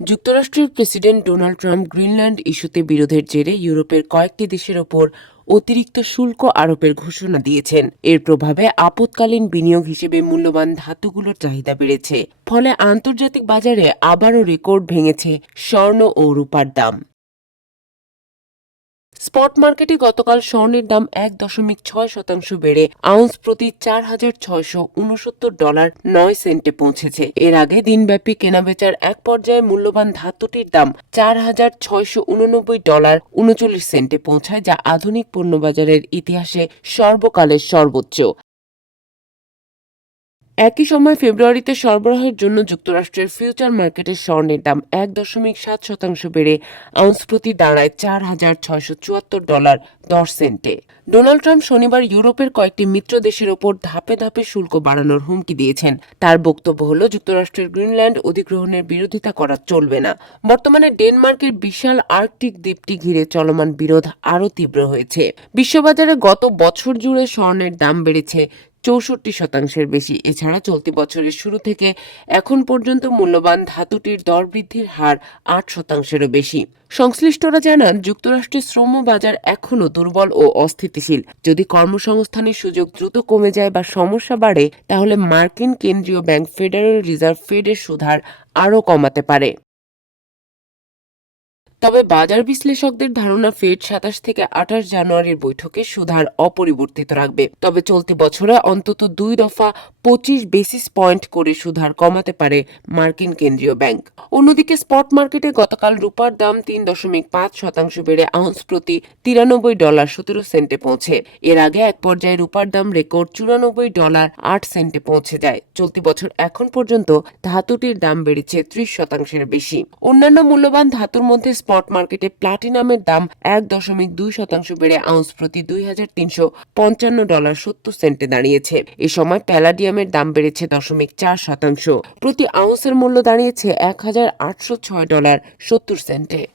যুক্তরাষ্ট্রের president Donald Trump Greenland ইস্যুতে বিরোধের জেরে ইউরোপের কয়েকটি দেশের ওপর অতিরিক্ত শুল্ক আরোপের ঘোষণা দিয়েছেন। এর প্রভাবে আপৎকালীন বিনিয়োগ হিসেবে মূল্যবান ধাতুগুলোর চাহিদা বেড়েছে। ফলে আন্তর্জাতিক বাজারে আবারও রেকর্ড ভেঙেছে স্বর্ণ ও রূপার দাম। স্পট মার্কেটে গতকাল স্বর্ণের দাম 1.6% বেড়ে আউন্স প্রতি $4,669.09 পৌঁছেছে। এর আগে দিনব্যাপী কেনাবেচার এক পর্যায়ে মূল্যবান ধাতুটির দাম $4,689.39 পৌঁছায়, যা আধুনিক পণ্যবাজারের ইতিহাসে সর্বকালের সর্বোচ্চ। একই সময় ফেব্রুয়ারিতে সরবরাহের জন্য যুক্তরাষ্ট্রের ফিউচার মার্কেটে স্বর্ণের দাম 1.7% বেড়ে আউন্স প্রতি দাঁড়ায় $4,674.10। ডোনাল্ড ট্রাম্প শনিবার ইউরোপের কয়েকটি মিত্র দেশের ওপর ধাপে ধাপে শুল্ক বাড়ানোর হুমকি দিয়েছেন। তার বক্তব্য হল, যুক্তরাষ্ট্রের গ্রিনল্যান্ড অধিগ্রহণের বিরোধিতা করা চলবে না। বর্তমানে ডেনমার্কের বিশাল আর্কটিক দ্বীপটি ঘিরে চলমান বিরোধ আরও তীব্র হয়েছে। বিশ্ববাজারে গত বছর জুড়ে স্বর্ণের দাম বেড়েছে 64% বেশি। এছাড়া চলতি বছরের শুরু থেকে এখন পর্যন্ত মূল্যবান ধাতুটির দর বৃদ্ধির হার 8%-এরও বেশি। সংশ্লিষ্টরা জানান, যুক্তরাষ্ট্রের শ্রম বাজার এখনও দুর্বল ও অস্থিতিশীল। যদি কর্মসংস্থানের সুযোগ দ্রুত কমে যায় বা সমস্যা বাড়ে, তাহলে মার্কিন কেন্দ্রীয় ব্যাংক ফেডারেল রিজার্ভ ফেডের সুদহার আরও কমাতে পারে। তবে বাজার বিশ্লেষকদের ধারণা, ফেড 27 থেকে 28 জানুয়ারির বৈঠকে সুদহার অপরিবর্তিত রাখবে। তবে চলতি বছরে অন্তত 2 দফা 25 বেসিস পয়েন্ট করে সুদহার কমাতে পারে মার্কিন কেন্দ্রীয় ব্যাংক। অন্যদিকে স্পট মার্কেটে গতকাল রূপার দাম 3.5% বেড়ে আউন্স প্রতি $93.17 পৌঁছে। এর আগে এক পর্যায়ে রূপার দাম রেকর্ড $94.08 পৌঁছে যায়। চলতি বছর এখন পর্যন্ত ধাতুটির দাম বেড়েছে 30%-এর বেশি। অন্যান্য মূল্যবান ধাতুর মধ্যে স্পট মার্কেটে প্লাটিনামের দাম 1.2% বেড়ে আউন্স প্রতি $2,355.70 দাঁড়িয়েছে। এ সময় প্যালাডিয়ামের দাম বেড়েছে 0.4%। প্রতি আউন্সের মূল্য দাঁড়িয়েছে $1,806.70।